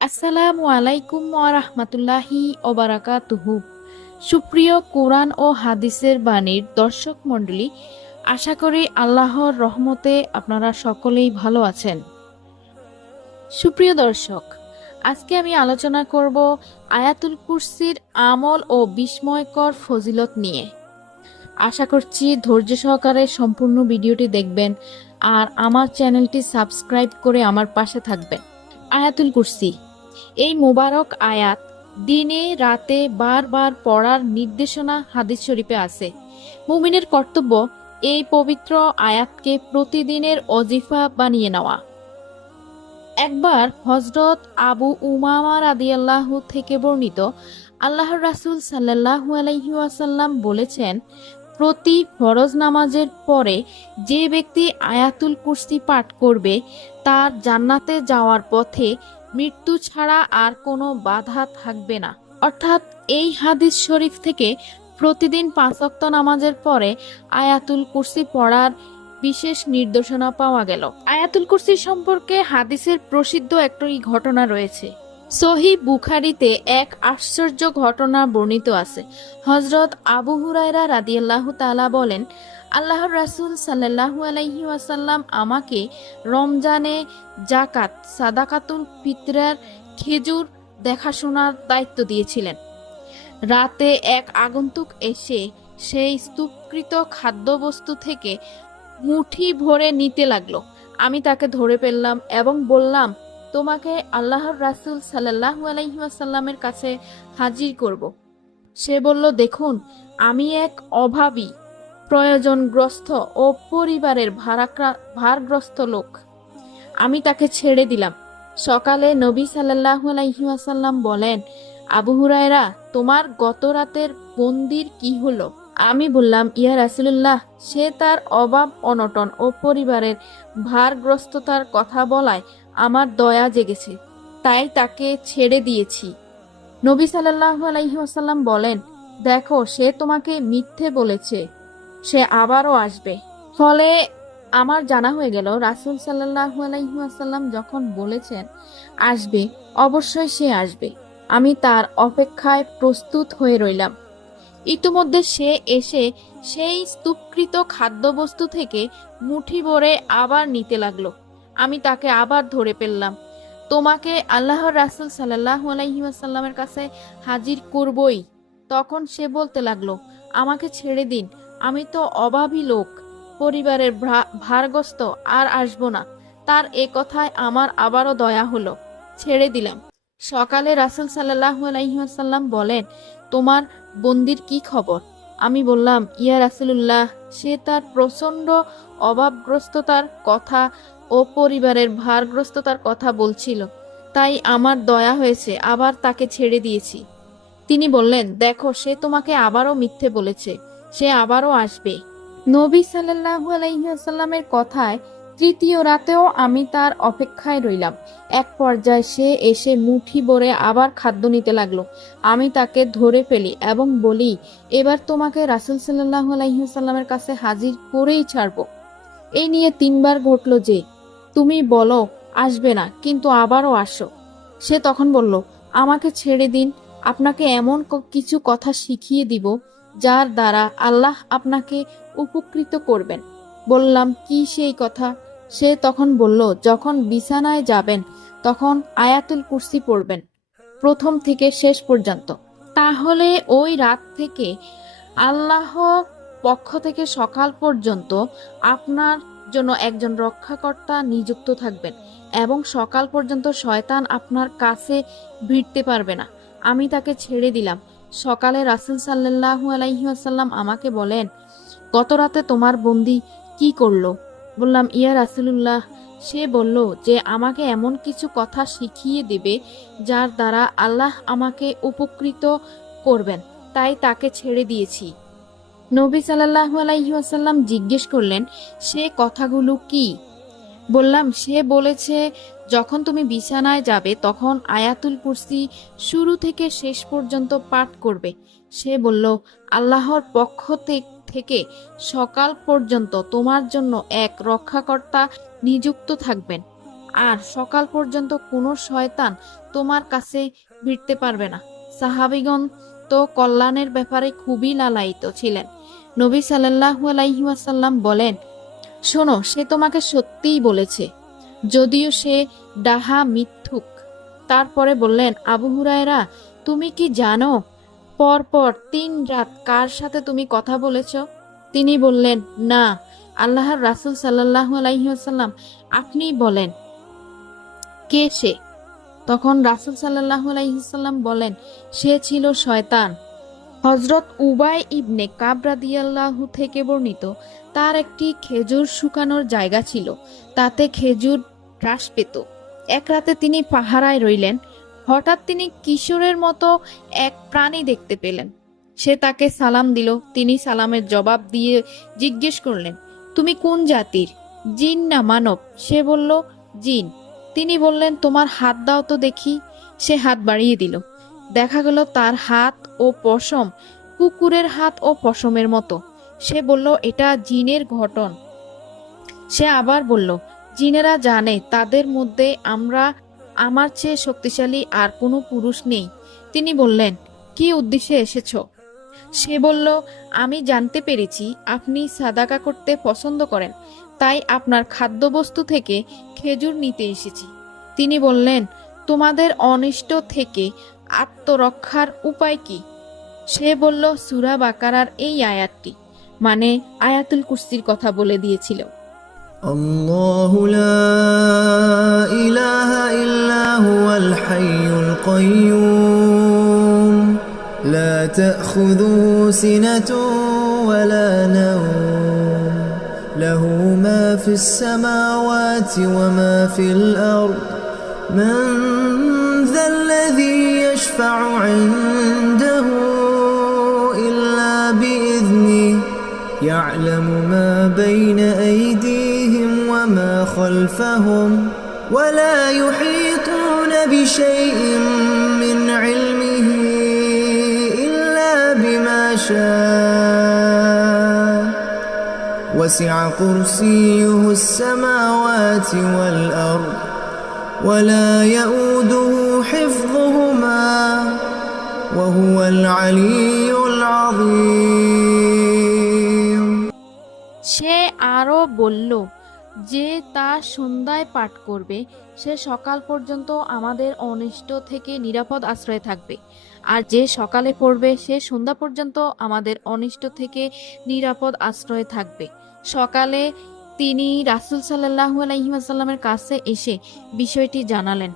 আসসালামু আলাইকুম ওয়া রাহমাতুল্লাহি ওয়া বারাকাতুহু। সুপ্রিয় কোরআন ও হাদিসের বাণীর দর্শক মণ্ডলী, আশা করি আল্লাহর রহমতে আপনারা সকলেই ভালো আছেন। সুপ্রিয় দর্শক, আজকে আমি আলোচনা করব আয়াতুল কুরসির আমল ও বিস্ময়কর ফজিলত নিয়ে। আশা করছি ধৈর্য সহকারে সম্পূর্ণ ভিডিওটি দেখবেন আর আমার চ্যানেলটি সাবস্ক্রাইব করে আমার পাশে থাকবেন। আয়াতুল কুরসি এই মোবারক আয়াত দিনে রাতে বারবার পড়ার নির্দেশনা হাদিস শরীফে আছে। মুমিনের কর্তব্য এই পবিত্র আয়াতকে প্রতিদিনের অজিফা বানিয়ে নেওয়া। একবার হযরত আবু উমামা রাদিয়াল্লাহু থেকে বর্ণিত, আল্লাহর রাসূল সাল্লাল্লাহু আলাইহি ওয়াসাল্লাম বলেছেন, প্রতি ফরজ নামাজের পরে যে ব্যক্তি আয়াতুল কুরসি পাঠ করবে তার জান্নাতে যাওয়ার পথে মৃত্যু ছাড়া আর কোনো বাধা থাকবে না। অর্থাৎ এই হাদিস শরীফ থেকে প্রতিদিন 5 ওয়াক্ত নামাজের পরে আয়াতুল কুরসি পড়ার বিশেষ নির্দেশনা পাওয়া গেল। আয়াতুল কুরসি সম্পর্কে হাদিসের প্রসিদ্ধ একটি ঘটনা রয়েছে। সহিহ বুখারীতে এক আশ্চর্য ঘটনা বর্ণিত আছে। হযরত আবু হুরায়রা রাদিয়াল্লাহু তাআলা বলেন, আল্লাহর রাসূল সাল্লাল্লাহু আলাইহি ওয়াসাল্লাম আমাকে রমজানে যাকাত, সাদাকাতুল ফিতরার খেজুর দেখাশোনার দায়িত্ব দিয়েছিলেন। রাতে এক আগন্তুক এসে সেই স্তূপকৃত খাদ্যবস্তু থেকে মুঠি ভরে নিতে লাগলো। আমি তাকে ধরে ফেললাম এবং বললাম, তোমাকে আল্লাহর রাসূল সাল্লাল্লাহু আলাইহি ওয়াসাল্লামের কাছে হাজির করব। সে বলল, দেখুন, আমি এক অভাবী, প্রয়োজনগ্রস্ত ও পরিবারের ভারগ্রস্ত লোক। আমি তাকে ছেড়ে দিলাম। সকালে নবী সাল্লাল্লাহু আলাইহি ওয়াসাল্লাম বলেন, আবু হুরায়রা, তোমার গত রাতের বন্দির কি হলো? আমি বললাম, ইয়া রাসূলুল্লাহ, সে তার অভাব অনটন ও পরিবারের ভারগ্রস্ততার কথা বলায় আমার দয়া জেগেছে, তাই তাকে ছেড়ে দিয়েছি। নবী সাল্লাল্লাহু আলাইহি ওয়াসাল্লাম বলেন, দেখো, সে তোমাকে মিথ্যে বলেছে, সে আবারও আসবে। ফলে আমার জানা হয়ে গেল, রাসূল সাল্লাল্লাহু আলাইহি ওয়াসাল্লাম যখন বলেছেন আসবে, অবশ্যই সে আসবে। আমি তার অপেক্ষায় প্রস্তুত হয়ে রইলাম। ইতিমধ্যে সে এসে সেই স্তূপকৃত খাদ্যবস্তু থেকে মুঠি ভরে আবার নিতে লাগলো। আমি তাকে আবার ধরে ফেললাম। তোমাকে আল্লাহর রাসূল সাল্লাল্লাহু আলাইহি ওয়াসাল্লামের কাছে হাজির করবই। তখন সে বলতে লাগলো, আমাকে ছেড়ে দিন, আমি তো অভাবী লোক, পরিবারের ভারগ্রস্ত, আর আসবো না। তার এ কথায় আমার আবারও দয়া হলো, ছেড়ে দিলাম। সকালে রাসূল সাল্লাল্লাহু আলাইহি ওয়াসাল্লাম বলেন, তোমার বন্দির কি খবর? আমি বললাম, ইয়া রাসূলুল্লাহ, সে তার প্রচন্ড অভাবগ্রস্ততার কথা ও পরিবারের ভারগ্রস্ততার কথা বলছিল, তাই আমার দয়া হয়েছে, আবার তাকে ছেড়ে দিয়েছি। তিনি বললেন, দেখো, সে তোমাকে আবারও মিথ্যে বলেছে, সে আবারও আসবে। নবী সাল্লাল্লাহু আলাইহি ওয়াসাল্লামের কথায় তৃতীয় রাতেও আমি তার অপেক্ষায় রইলাম। এক পর্যায়ে সে এসে মুঠি ভরে আবার খাদ্য নিতে লাগলো। আমি তাকে ধরে ফেলি এবং বলি, এবার তোমাকে রাসূল সাল্লাল্লাহু আলাইহি ওয়াসাল্লামের কাছে হাজির করেই ছাড়বো। এই নিয়ে 3বার ঘটল যে, তুমি বলো আসবে না, কিন্তু আবারও আসো। সে তখন বলল, আমাকে ছেড়ে দিন, আপনাকে এমন কিছু কথা শিখিয়ে দিব যার দ্বারা আল্লাহ আপনাকে উপকৃত করবেন। বললাম, কি সেই কথা? সে তখন বলল, যখন বিছানায় যাবেন তখন আয়াতুল কুরসি পড়বেন, প্রথম থেকে শেষ পর্যন্ত। তাহলে ওই রাত থেকে আল্লাহ পক্ষ থেকে সকাল পর্যন্ত আপনার জন্য একজন রক্ষাকর্তা নিযুক্ত থাকবেন এবং সকাল পর্যন্ত শয়তান আপনার কাছে ভিড়তে পারবে না। আমি তাকে ছেড়ে দিলাম। সকালে রাসূল সাল্লাল্লাহু আলাইহি ওয়াসাল্লাম আমাকে বলেন, গত রাতে তোমার বন্দী কি করলো? বললাম, ইয়া রাসূলুল্লাহ, সে বলল যে আমাকে এমন কিছু কথা শিখিয়ে দেবে যার দ্বারা আল্লাহ আমাকে উপকৃত করবেন, তাই তাকে ছেড়ে দিয়েছি। নবী সাল্লাল্লাহু আলাইহি ওয়াসাল্লাম জিজ্ঞেস করলেন, সে কথাগুলো কি? বললাম, সে বলেছে, যখন তুমি বিছানায় যাবে তখন আয়াতুল কুরসি শুরু থেকে শেষ পর্যন্ত পাঠ করবে। সে বলল, আল্লাহর পক্ষ থেকে সকাল পর্যন্ত তোমার জন্য এক রক্ষাকর্তা নিযুক্ত থাকবেন। আর সকাল পর্যন্ত কোনো শয়তান তোমার কাছে ভিড়তে পারবে না। সাহাবীগণ তো কল্যাণের ব্যাপারে খুবই লালায়িত ছিলেন। নবী সাল্লাল্লাহু আলাইহি ওয়াসাল্লাম বলেন, শোনো, সে তোমাকে সত্যিই বলেছে, যদিও সে ডাহা মিথ্যুক। তারপরে বললেন, আবু হুরায়রা, তুমি কি জানো পরপর 3 রাত কার সাথে তুমি কথা বলেছ? তিনি বললেন, না, আল্লাহর রাসূল সাল্লাল্লাহু আলাইহি ওয়াসাল্লাম, আপনি বলেন, কে সে? তখন রাসূল সাল্লাল্লাহু আলাইহি ওয়াসাল্লাম বলেন, সে ছিল শয়তান। হযরত উবাই ইবনে কাব রাদিয়াল্লাহু থেকে বর্ণিত, তার একটি খেজুর শুকানোর জায়গা ছিল, তাতে খেজুর হ্রাস পেত। এক রাতে তিনি পাহারায় রইলেন। হঠাৎ তিনি কিশোরের মতো এক প্রাণী দেখতে পেলেন। সে তাকে সালাম দিল। তিনি সালামের জবাব দিয়ে জিজ্ঞেস করলেন, তুমি কোন জাতির, জিন না মানব? সে বলল, জিন। তিনি বললেন, তোমার হাত দাও তো দেখি। সে হাত বাড়িয়ে দিল। দেখা গেল তার হাত ও পশম কুকুরের হাত ও পশমের মতো। সে বলল, এটা জিনের ঘটন। সে আবার বলল, জিনেরা জানে তাদের মধ্যে আমার চেয়ে শক্তিশালী আর কোনো পুরুষ নেই। তিনি বললেন, কি উদ্দেশ্যে এসেছ? সে বলল, আমি জানতে পেরেছি আপনি সাদাকা করতে পছন্দ করেন, তাই আপনার খাদ্যবস্তু থেকে খেজুর নিতে এসেছি। তিনি বললেন, তোমাদের অনিষ্ট থেকে আত্মরক্ষার উপায় কি? সে বলল, সূরা বাকারার এই আয়াতটি, মানে আয়াতুল কুরসির কথা বলে দিয়েছিল। الله لا إله إلا هو الحي القيوم لا تأخذه سنة ولا نوم له ما في السماوات وما في الأرض من ذا الذي يشفع عنده إلا بإذنه يعلم ما بين أيديهم وما خلفهم ولا يحيطون بشيء من علمه إلا بما شاء وسع كرسيه السماوات والأرض ولا يؤوده حفظهما وهو العلي العظيم সে আরো বলল, যে তা সন্ধ্যায় পাঠ করবে সে সকাল পর্যন্ত আমাদের অনিষ্ট থেকে নিরাপদ আশ্রয়ে থাকবে, আর যে সকালে পড়বে সে সন্ধ্যা পর্যন্ত আমাদের অনিষ্ট থেকে নিরাপদ আশ্রয়ে থাকবে। সকালে তিনি রাসূল সাল্লাল্লাহু আলাইহি ওয়াসাল্লামের কাছে এসে বিষয়টি জানালেন।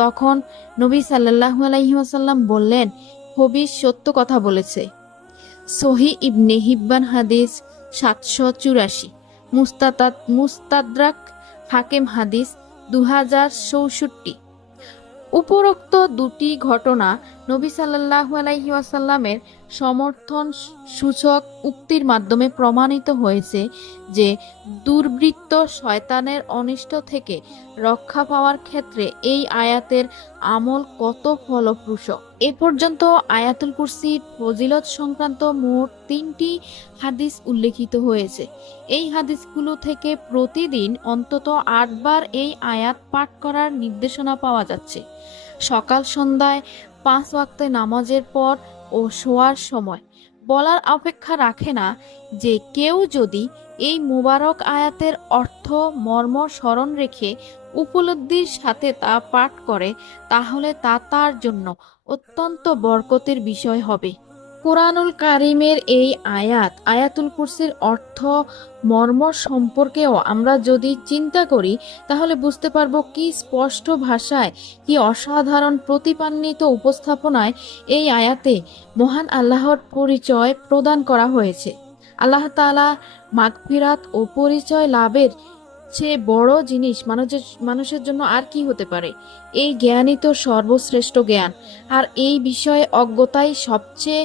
তখন নবী সাল্লাল্লাহু আলাইহি ওয়াসাল্লাম বললেন, খবীস সত্য কথা বলেছে। সহিহ ইবনে হিব্বান হাদিস 784, মুস্তাদরাক হাকিম হাদিস 2064। উপরোক্ত দুটি ঘটনা নবী সাল্লাল্লাহু আলাইহি ওয়াসাল্লামের সমর্থন সূচক উক্তির মাধ্যমে প্রমাণিত হয়েছে যে দুর্বৃত্ত শয়তানের অনিষ্ট থেকে রক্ষা পাওয়ার ক্ষেত্রে এই আয়াতের আমল কত ফলপ্রসূ। এ পর্যন্ত আয়াতুল কুরসির ফজিলত সংক্রান্ত মোট 3টি হাদিস উল্লেখিত হয়েছে। এই হাদিসগুলো থেকে প্রতিদিন অন্তত 8 বার এই আয়াত পাঠ করার নির্দেশনা পাওয়া যাচ্ছে। সকাল সন্ধ্যায় 5 ওয়াক্তে নামাজের পর ও শোয়ার সময়। বলার অপেক্ষা রাখে না যে কেউ যদি এই মুবারক আয়াতের অর্থ মর্ম স্মরণ রেখে উপলব্ধির সাথে তা পাঠ করে, তাহলে তা তার জন্য অত্যন্ত বরকতের বিষয় হবে। কুরআনুল কারীমের এই আয়াতুল কুরসির অর্থ মর্ম সম্পর্কেও আমরা যদি চিন্তা করি, তাহলে বুঝতে পারবো কি স্পষ্ট ভাষায়, কি অসাধারণ প্রতিপান্বিত উপস্থাপনায় এই আয়াতে মহান আল্লাহর পরিচয় প্রদান করা হয়েছে। আল্লাহ তাআলা মাগফিরাত ও পরিচয় লাভের চেয়ে বড় জিনিস মানুষের জন্য আর কি হতে পারে। এই জ্ঞানই তো সর্বশ্রেষ্ঠ জ্ঞান, আর এই বিষয়ে অজ্ঞতাই সবচেয়ে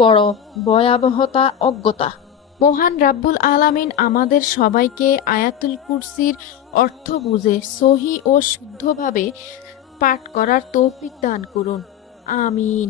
বড় ভয়াবহতা অজ্ঞতা। মহান রাব্বুল আলামিন আমাদের সবাইকে আয়াতুল কুরসির অর্থ বুঝে সহি ও শুদ্ধভাবে পাঠ করার তৌফিক দান করুন। আমিন।